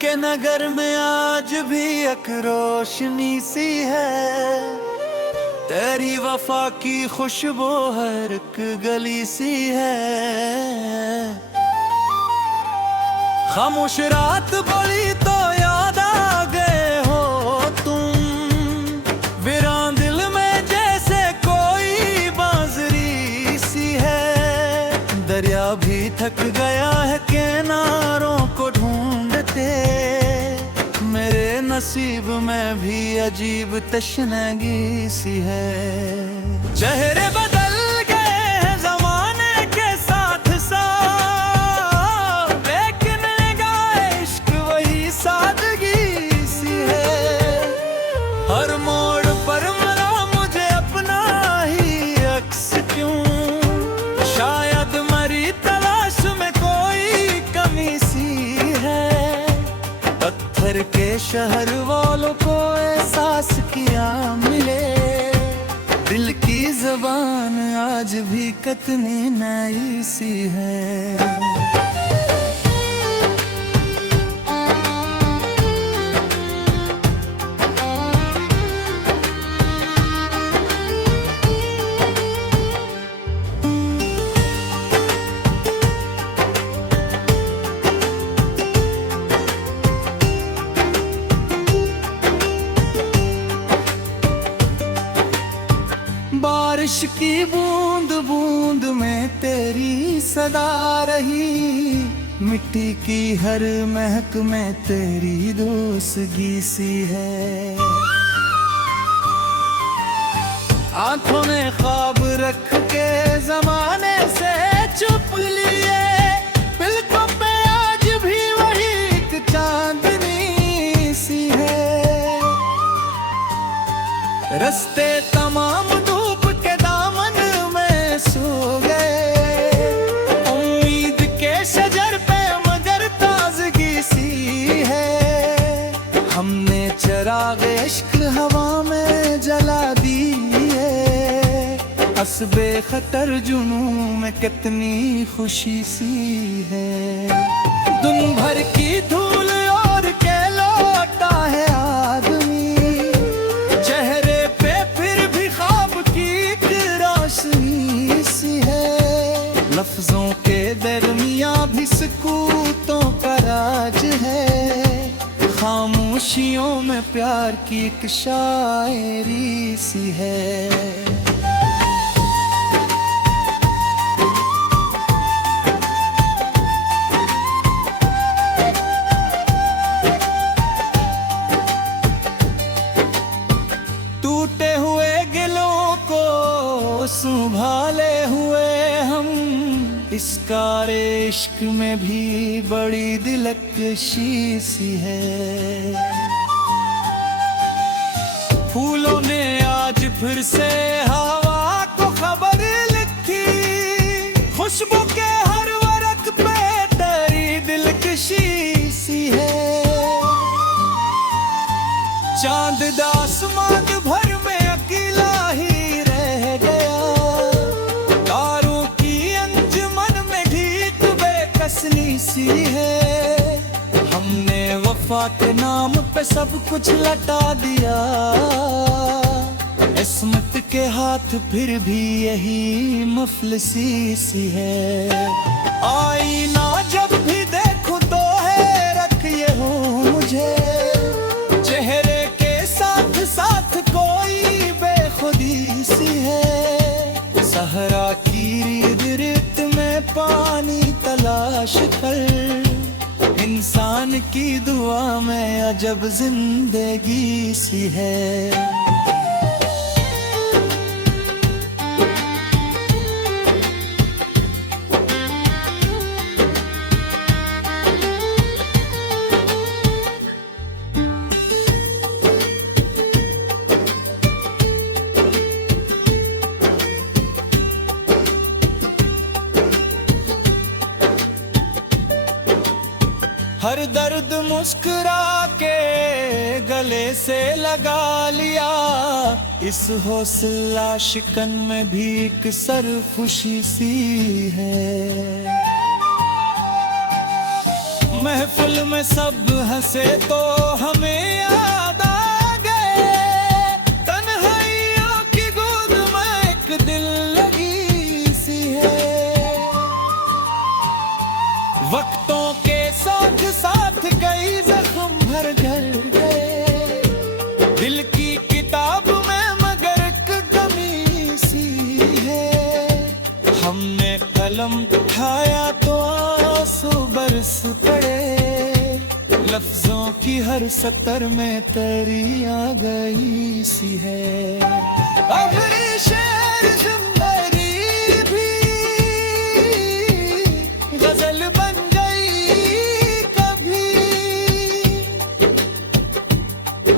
के नगर में आज भी एक रोशनी सी है, तेरी वफा की खुशबू हर एक गली सी है। खामोश रात बड़ी तो याद आ गए हो तुम, वीरान दिल में जैसे कोई बांसुरी सी है। दरिया भी थक गया है किनारों को ढूंढते, मेरे नसीब में भी अजीब तशनगी सी है। चेहरे बदल गए हैं जमाने के साथ साथ, लेकिन निगाह इश्क वही सादगी सी है। हर मोड़ पर मिला मुझे अपना ही अक्स क्यों, शायद मरी तलाश में कोई कमी सी है। पत्थर के शहर वालों को एहसास किया मिले, दिल की ज़बान आज भी कितनी नई सी है। बारिश की बूंद बूंद में तेरी सदा रही, मिट्टी की हर महक में तेरी दोस्ती सी है। आंखों में ख्वाब रख के जमाने से चुप लिए, पलकों पे आज भी वही एक चांदनी सी है। रस्ते तमाम धूप के दामन में सो गए, उम्मीद के शजर पे मगर ताजगी सी है। हमने चिराग इश्क हवा में जला दिए, हस्बे खतर जुनू में कितनी खुशी सी है। दिन भर की धूल और के लौटा है आदमी, चेहरे पे फिर भी ख्वाब की एक रोशनी सी है। लफ्जों के दरमिया भी सुकूतों का राज है, खामोशियों में प्यार की एक शायरी सी है। टूटे हुए गिलों को संभाले हुए हम, इस कारे इश्क में भी बड़ी दिलकशी सी है। फूलों ने आज फिर से हवा को खबर लिखी, खुशबू के हर वरक पे तेरी दिलकशी सी है। चांद आसमान भर में अकेला ही रह गया, तारों की अंजुमन में ढीक बेकसनी सी है। हमने वफा के नाम पे सब कुछ लटा दिया, इस्मत के हाथ फिर भी यही मुफलिसी सी है। आईना जब भी देखूं तो हैरत ये हो मुझे, चेहरे साथ कोई बेखुदी सी है। सहरा की रीत रीत में पानी तलाश कर, इंसान की दुआ में अजब जिंदगी सी है। हर दर्द मुस्कुरा के गले से लगा लिया, इस हौसला शिकन में भी एक सरखुशी सी है। महफिल में सब हंसे तो हमें याद आ गए, तन्हाइयों की गोद में एक दिल लगी सी है। वक्तों के साथ साथ कई जख्म भर गए, दिल की किताब में मगर एक कमी सी है। हमने कलम उठाया तो आंसू बरस पड़े, लफ्जों की हर सतर में तेरी आ गई सी है। अगली शेर मेरी भी गजल बन गई कभी,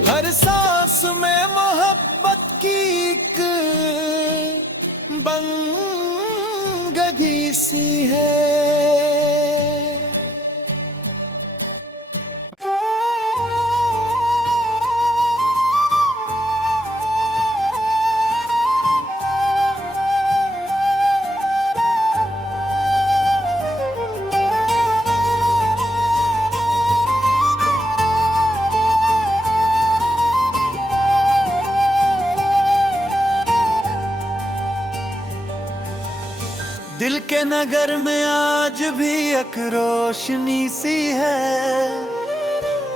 हर सांस में मोहब्बत की एक बंदगी सी है। दिल के नगर में आज भी एक रोशनी सी है,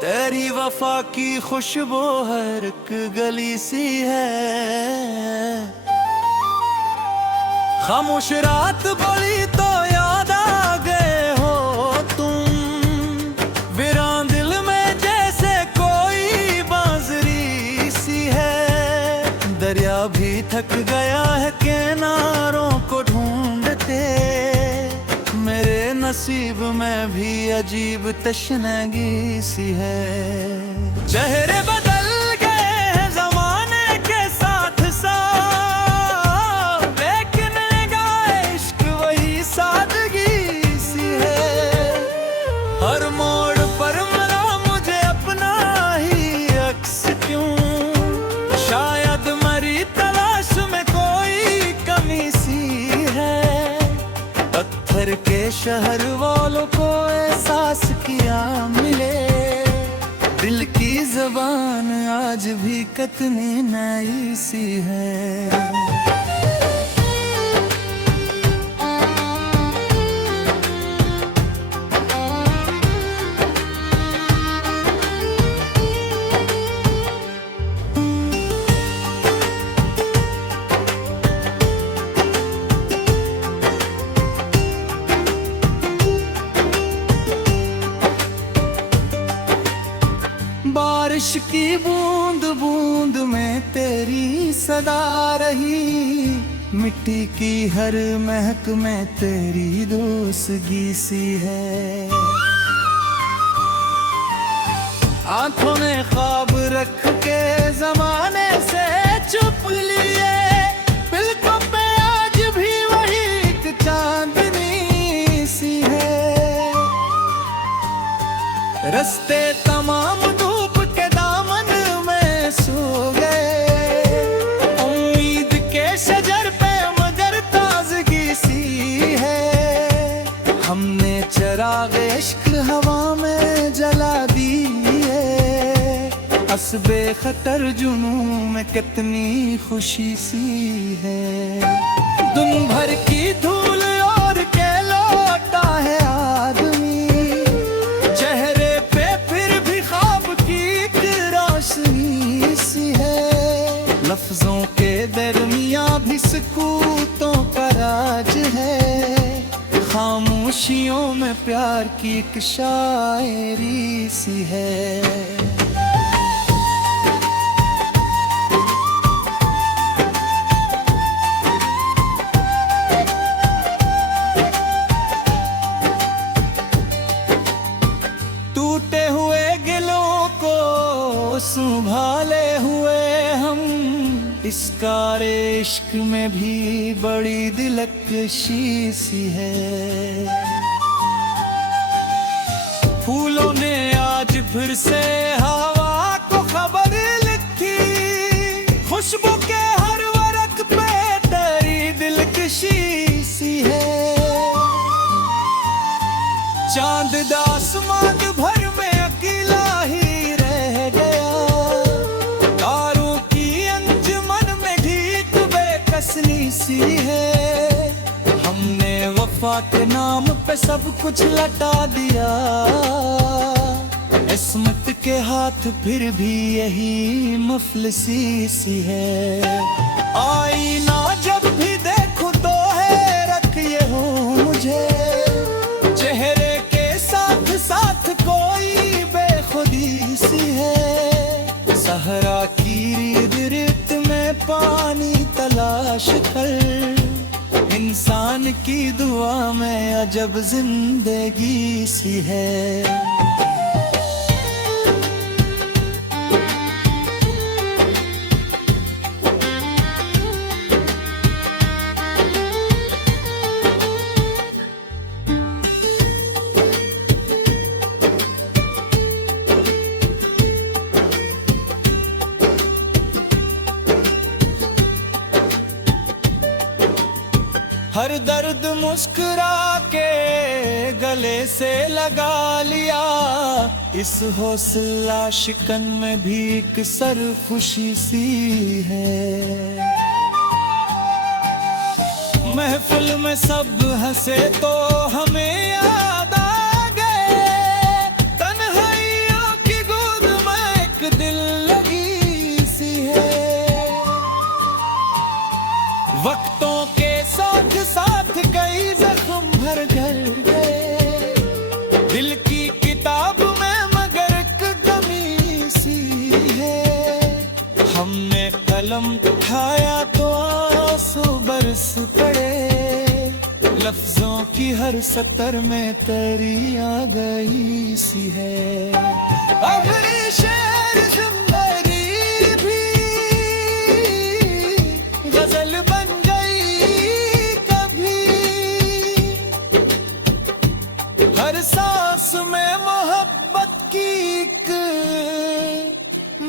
तेरी वफा की खुशबू हर एक गली सी है। खामोश रात बोली तो याद आ गए हो तुम, वीरान दिल में जैसे कोई बांसुरी सी है। दरिया भी थक गया है किनारों को ढूंढते, मेरे नसीब में भी अजीब तशनगी सी है। चेहरे बदल गए हैं ज़माने के साथ साथ, लेकिन निगाह इश्क वही सादगी सी है। हर मोड़ पर मिला मुझे अपना ही अक्स क्यों, शायद मरी तलाश में कोई कमी सी है। पत्थर के शहर वालों को एहसास किया मिले, दिल की ज़बान आज भी कितनी नई सी है। बारिश की बूंद बूंद में तेरी सदा रही, मिट्टी की हर महक में तेरी दोस्ती सी है। आंखों में ख्वाब रख के जमाने से चुप लिए, पलकों पे आज भी वही एक चांदनी सी है। रस्ते तमाम धूप के दामन में सो गए, उम्मीद के शजर पे मगर ताजगी सी है। हमने चिराग इश्क हवा में जला दिए, अस्बे खतर जुनू में कितनी खुशी सी है। दिन भर की धूल और के लौटा है आदमी, चेहरे पे फिर भी ख्वाब की एक रोशनी सी है। लफ्जों के दरमियां भी सुकूतों का राज है, खामोशियों में प्यार की एक शायरी सी है। टूटे हुए गिलों को संभाले हुए हम, इस कारे इश्क में भी बड़ी दिलकशी सी है। फूलों ने आज फिर से हवा को खबर लिखी, खुशबू के हर वर्क पे तेरी दिलकशी सी है। चांद आसमां सी है। हमने वफा के नाम पे सब कुछ लटा दिया, इस्मत के हाथ फिर भी यही मुफलिसी सी है। आईना जब भी देखूं तो हैरत ये हो मुझे, चेहरे के साथ साथ कोई बेखुदी सी है। सहरा की रेत में पानी तलाश कर, इंसान की दुआ में अजब जिंदगी सी है। हर दर्द मुस्कुरा के गले से लगा लिया, इस हौसला शिकन में भी एक सरखुशी सी है। महफिल में सब हंसे तो हमें याद आ गए, तन्हाइयों की गोद में एक दिल लगी सी है। वक्तों के साथ साथ कई जख्म भर गए, दिल की किताब में मगर एक कमी सी है। हमने कलम उठाया तो आंसू बरस पड़े, लफ्जों की हर सतर में तेरी आ गई सी है। आखिरी शेर मेरी भी गजल बन हर सांस में मोहब्बत की एक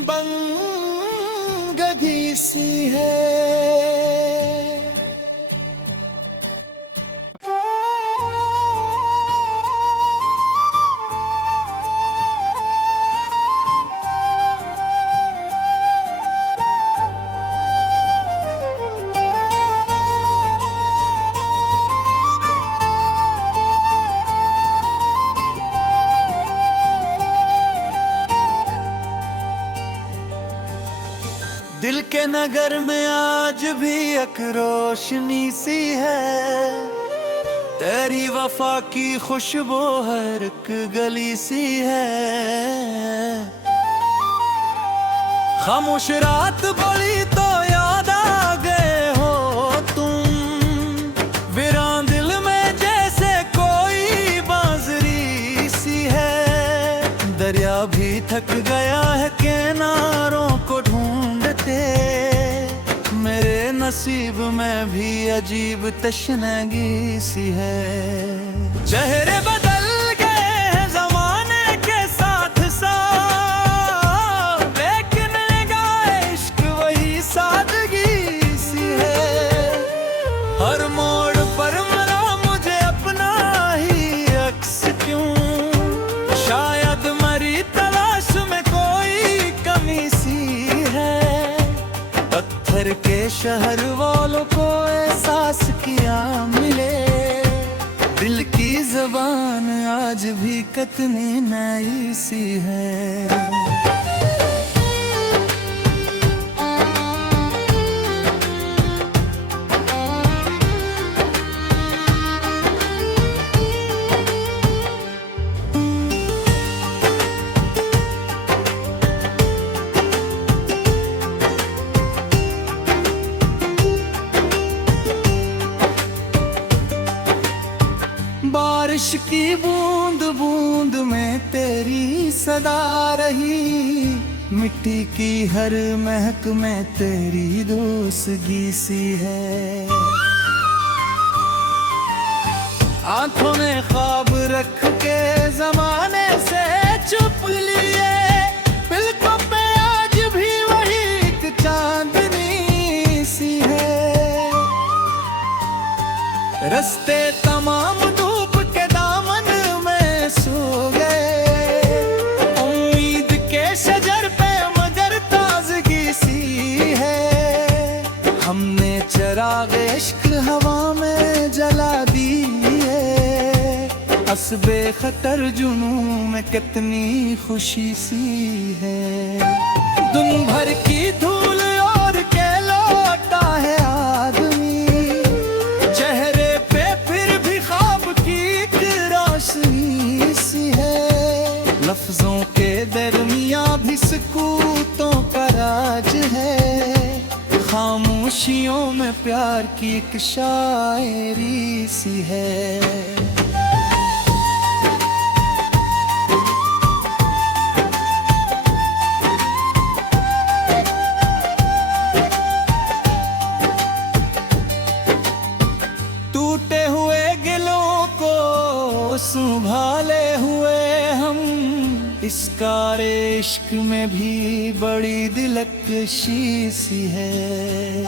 बंगगी सी है। दिल के नगर में आज भी एक रोशनी सी है, तेरी वफा की खुशबू हर एक गली सी है। खामोश रात बड़ी तो याद आ गए हो तुम, वीरान दिल में जैसे कोई बांसुरी सी है। दरिया भी थक गया है किनारों को ढूंढते, मेरे नसीब में भी अजीब तशनगी सी है। चेहरे बदल गए हैं जमाने के साथ साथ, लेकिन निगाह इश्क वही सादगी सी है। हर मोड़ पर मरा मुझे अपना ही अक्स क्यों, शायद मरी तलाश में कोई कमी सी है। पत्थर के शहर वालों को एहसास किया मिले, दिल की ज़बान आज भी कितनी नई सी है। बारिश की बूंद बूंद में तेरी सदा रही, मिट्टी की हर महक में तेरी दोस्ती सी है। आंखों ने ख्वाब रख के जमाने से चुप लिए, पलकों पे आज भी वही एक चांदनी सी है। रस्ते तमाम धूप के दामन में सो गए, उम्मीद के शजर पे मगर ताजगी सी है। हमने चिराग इश्क हवा में जला दिए, असबे खतर जुनू में कितनी खुशी सी है। दिन भर की धूल और के लौटा है आदमी, चेहरे पे फिर भी ख्वाब की एक रोशनी सी है। लफ्जों के दरमियां भी सुकूतों का राज है, खामोशियों में प्यार की एक शायरी सी है। टूटे हुए गिलों को संभाले हुए हम, इस कारे इश्क में भी बड़ी दिलकशी सी है।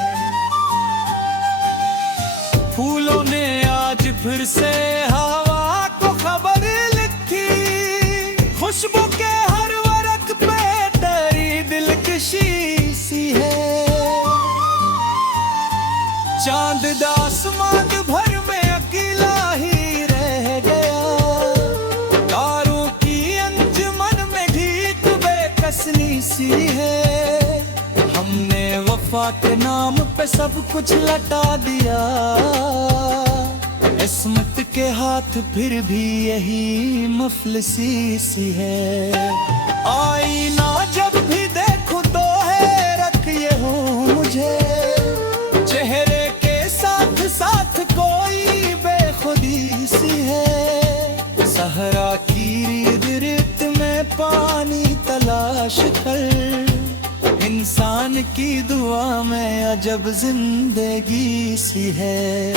फूलों ने आज फिर से हवा को खबर लिखी, खुशबू के हर वर्क पे तेरी दिलकशी सी है। चांद आसमान भर में अकेला ही रह गया, तारों की अंजुमन में ढीक बेकसनी सी है। हमने वफा के नाम पे सब कुछ लटा दिया, इस्मत के हाथ फिर भी यही मुफलिसी सी है। आईना जब भी देखूं तो हैरत ये हो मुझे, चेहरे के साथ साथ कोई बेखुदी सी है। सहरा की रेत में पानी तलाश कर, इंसान की दुआ में अजब जिंदगी सी है।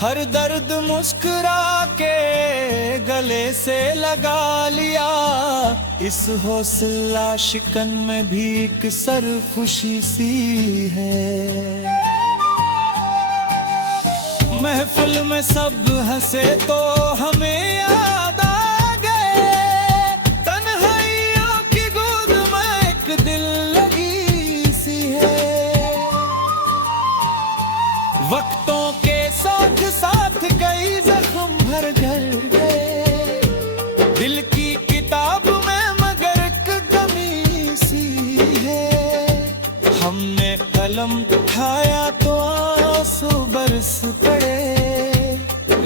हर दर्द मुस्कुरा के गले से लगा लिया, इस हौसला शिकन में भी एक सर खुशी सी है। महफिल में सब हंसे तो हमें याद आ गए, तन्हाइयों की गोद में एक दिल लगी सी है। वक्तों के साथ साथ कई जख्म भर गए, दिल की किताब में मगर एक कमी सी है। हमने कलम उठाया तो आंसू बरस पड़े,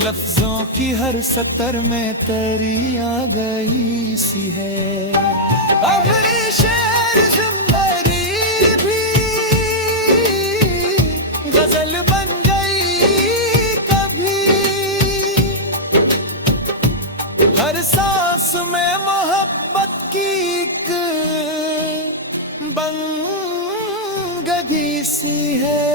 लफ्जों की हर सतर में तेरी आ गई सी है। आखिरी शेर जुमरी भी गजल बन हर सांस में मोहब्बत की एक बंगदी सी है।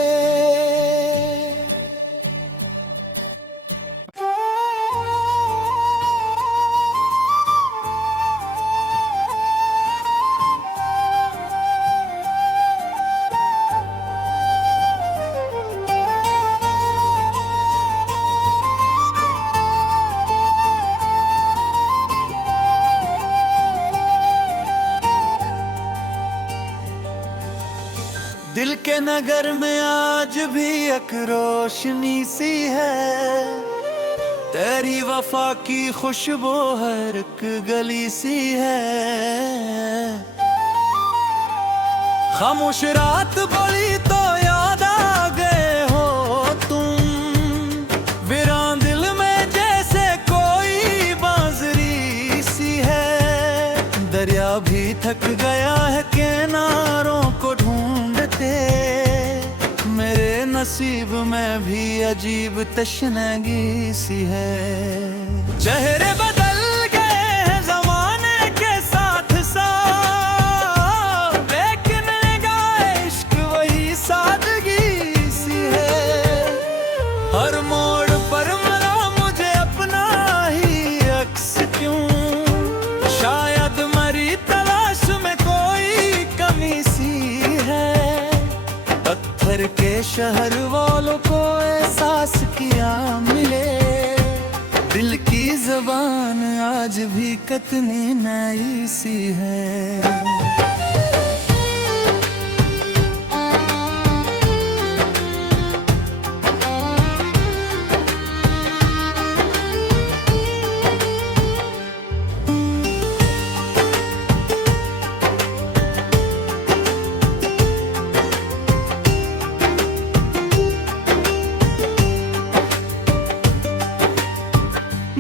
दिल के नगर में आज भी एक रोशनी सी है, तेरी वफा की खुशबू हर एक गली सी है। खामोश रात बड़ी तो याद आ गए हो तुम, वीरान दिल में जैसे कोई बांसुरी सी है। दरिया भी थक गया है किनारों को ढूंढते, मेरे नसीब में भी अजीब तशनगी सी है। चेहरे बदल गए हैं ज़माने के साथ साथ, लेकिन निगाह इश्क वही सादगी सी है। हर मोड़ पर मिला मुझे अपना ही शहर वालों को एहसास किया मिले, दिल की ज़बान आज भी कितनी नई सी है।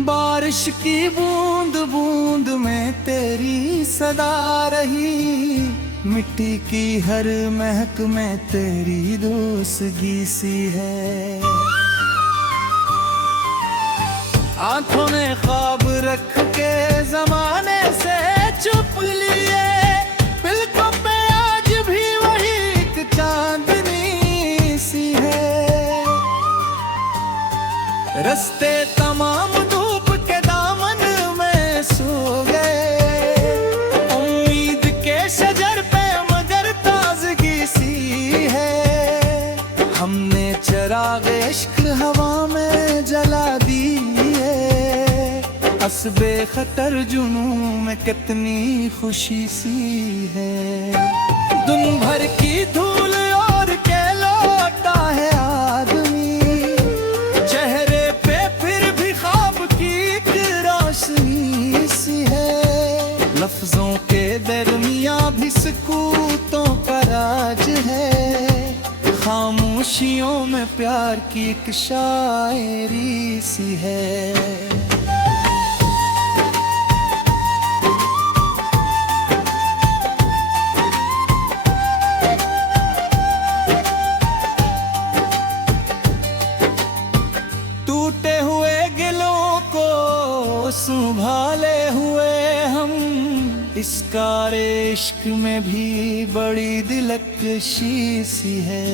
बारिश की बूंद बूंद में तेरी सदा रही, मिट्टी की हर महक में तेरी दोस्ती सी है। आंखों में ख्वाब रख के जमाने से चुप लिए, पलकों पे आज भी वही एक चांदनी सी है। रस्ते तमाम धूप के दामन में सो गए, उम्मीद के शजर पे मगर ताजगी सी है। हमने चिराग इश्क हवा में जला दिए, अस्बे खतर जुनून में कितनी खुशी सी है। दिन भर की धूल और के लौटा है आदमी, चेहरे पे फिर भी ख्वाब की एक रोशनी सी है। लफ्जों के दरमियां भी सुकूतों का राज है, खामोशियों में प्यार की एक शायरी सी है। टूटे हुए गिलों को संभाले हुए हम, इस कारे इश्क में भी बड़ी दिलकशी सी है।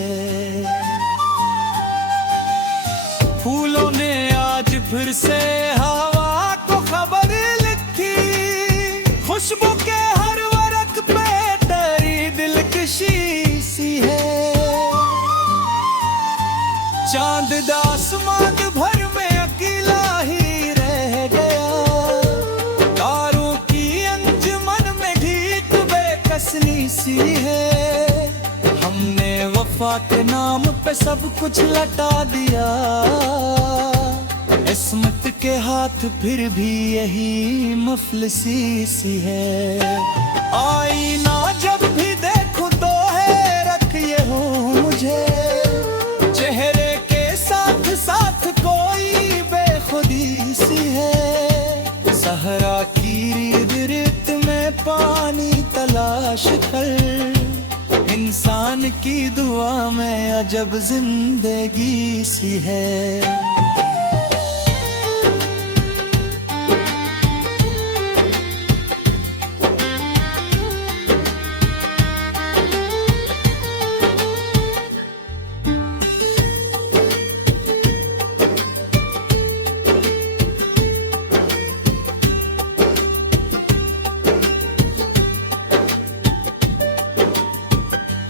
फूलों ने आज फिर से हवा को खबर लिखी, खुशबू के हर वरक पे तेरी दिलकशी सी है। चांद आसमान भर में अकेला ही रह गया, तारों की अंजुमन में ढीक बेकसनी सी है। हमने वफा के नाम पे सब कुछ लटा दिया, इस्मत के हाथ फिर भी यही मुफलिसी सी है। आईना जब भी देखूं तो हैरत ये हो मुझे, चेहरे साथ कोई बेखुदी सी है। सहरा की रीत रीत में पानी तलाश कर, इंसान की दुआ में अजब जिंदगी सी है।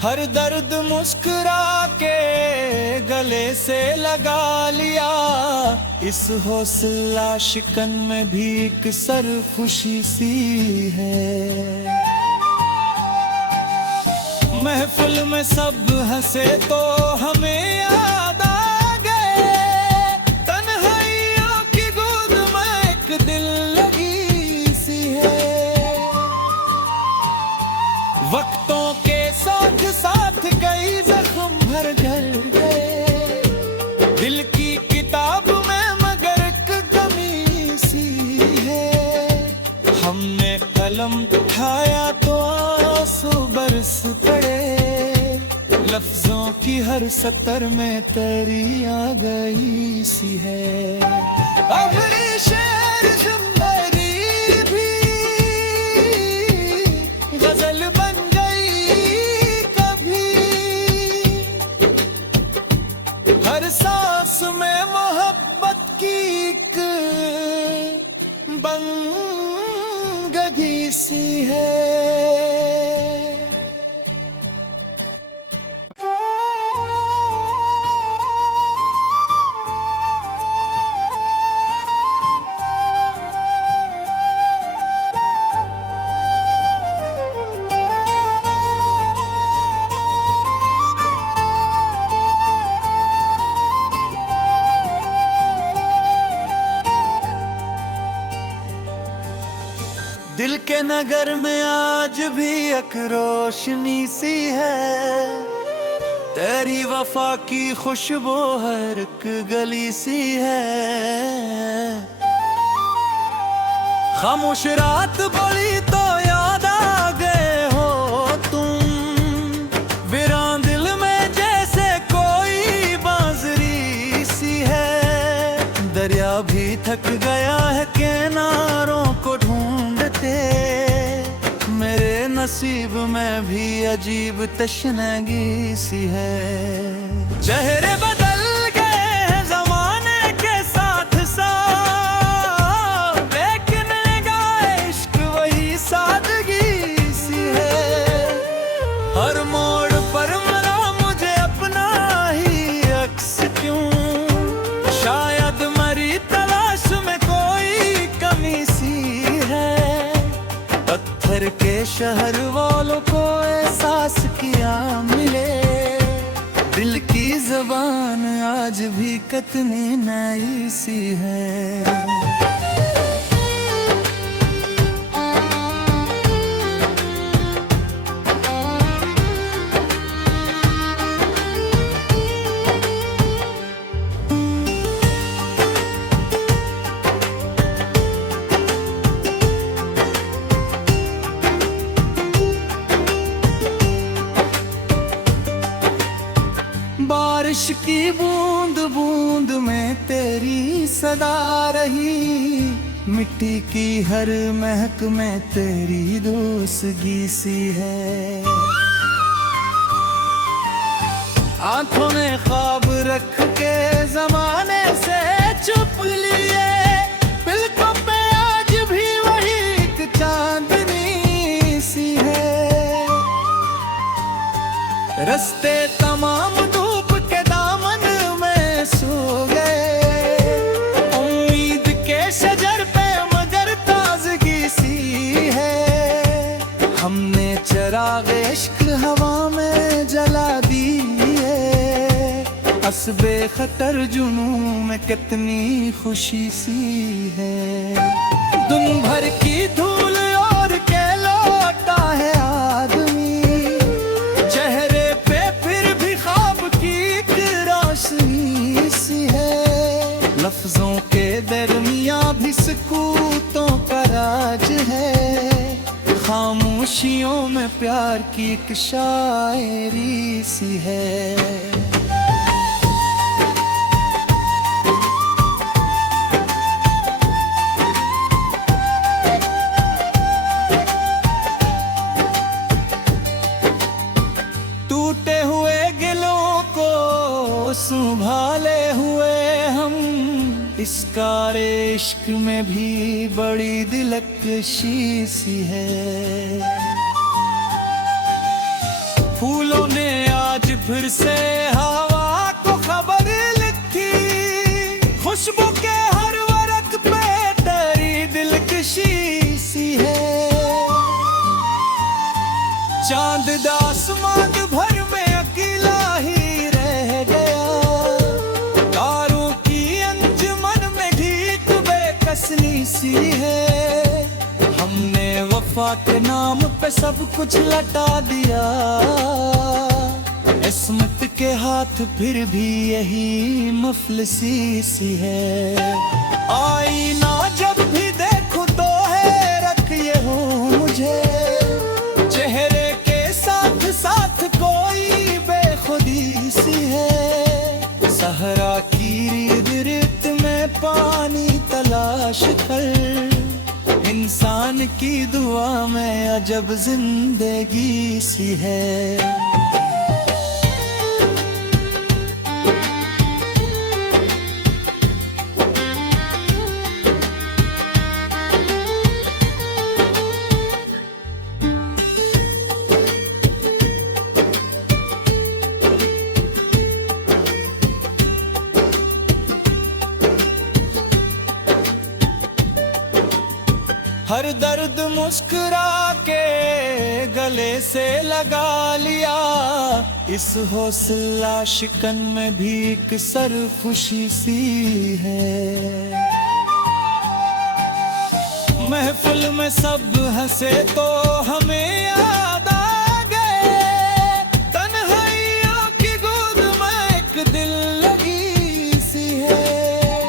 हर दर्द मुस्कुरा के गले से लगा लिया, इस हौसला शिकन में भी एक सर खुशी सी है। महफिल में सब हंसे तो हमें याद आ गए, तन्हाइयों की गोद में एक दिल लगी सी है। वक्तों के साथ साथ कई जख्म भर गए, दिल की किताब में मगर एक कमी सी है। हमने कलम उठाया तो आंसू बरस पड़े, लफ्जों की हर सतर में तेरी आ गई सी है। अगली शेर ज़िंदगी भी गजल बन हर सांस में मोहब्बत की एक बंगगी सी है। दिल के नगर में आज भी एक रोशनी सी है, तेरी वफा की खुशबू हर एक गली सी है। खामोश रात बोली तो याद आ गए हो तुम, वीरान दिल में जैसे कोई बांसुरी सी है। दरिया भी थक गया है किनारों को ढूंढते, मेरे नसीब में भी अजीब तशनगी सी है। चेहरे बदल गए हैं ज़माने के साथ साथ, लेकिन निगाह इश्क वही सादगी सी है। हर मोड़ पर मिला मुझे अपना ही अक्स क्यों, शायद मरी तलाश में कोई कमी सी है। पत्थर के शहर वालों को एहसास किया मिले, दिल की ज़बान आज भी कितनी नई सी है। बारिश की बूंद बूंद में तेरी सदा रही, मिट्टी की हर महक में तेरी दोस्ती सी है। आंखों में ख्वाब रख के जमाने से चुप लिए, पलकों पे आज भी वही एक चांदनी सी है। रास्ते तमाम धूप के दामन में सो गए, उम्मीद के शजर पे मगर ताजगी सी है। हमने चिराग इश्क हवा में जला दिए, अस्बे खतर जुनून में कितनी खुशी सी है। दिन भर की धूल और के लौटा है आदमी, लफ्जों के दरमिया भी सुकूतों का राज है। खामोशियों में प्यार की एक शायरी सी है। टूटे हुए गिलों को संभाले हुए हम, इस कारे इश्क में भी बड़ी दिलकशी सी है। फूलों ने आज फिर से हवा को खबर लिखी, खुशबू के हर वर्क पे तेरी दिलकशी सी है। चांद आसमान भर में अकेला ही रह गया, तारों की अंजुमन में ढीक बेकसनी सी है। हमने वफा के नाम पे सब कुछ लटा दिया, इस्मत के हाथ फिर भी यही मुफलिसी सी है। आईना जब भी देखूं तो हैरत ये हो मुझे, चेहरे के साथ साथ कोई बेखुदी सी है। सहरा की रीत रीत में पानी तलाश कर, इंसान की दुआ में अजब जिंदगी सी है। हर दर्द मुस्कुरा के गले से लगा लिया, इस हौसला शिकन में भी एक सर खुशी सी है। महफिल में सब हंसे तो हमें याद आ गए, तन्हाइयों की गोद में एक दिल लगी सी है।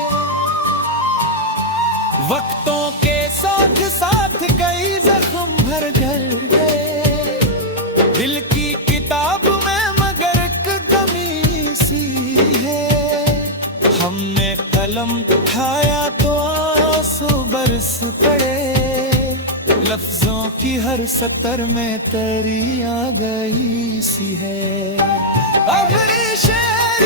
वक्तों के साथ साथ कई जख्म भर गए, दिल की किताब में मगर एक कमी सी है। हमने कलम उठाया तो आंसू बरस पड़े, लफ्जों की हर सतर में तेरी आ गई सी है। आखिरी शेर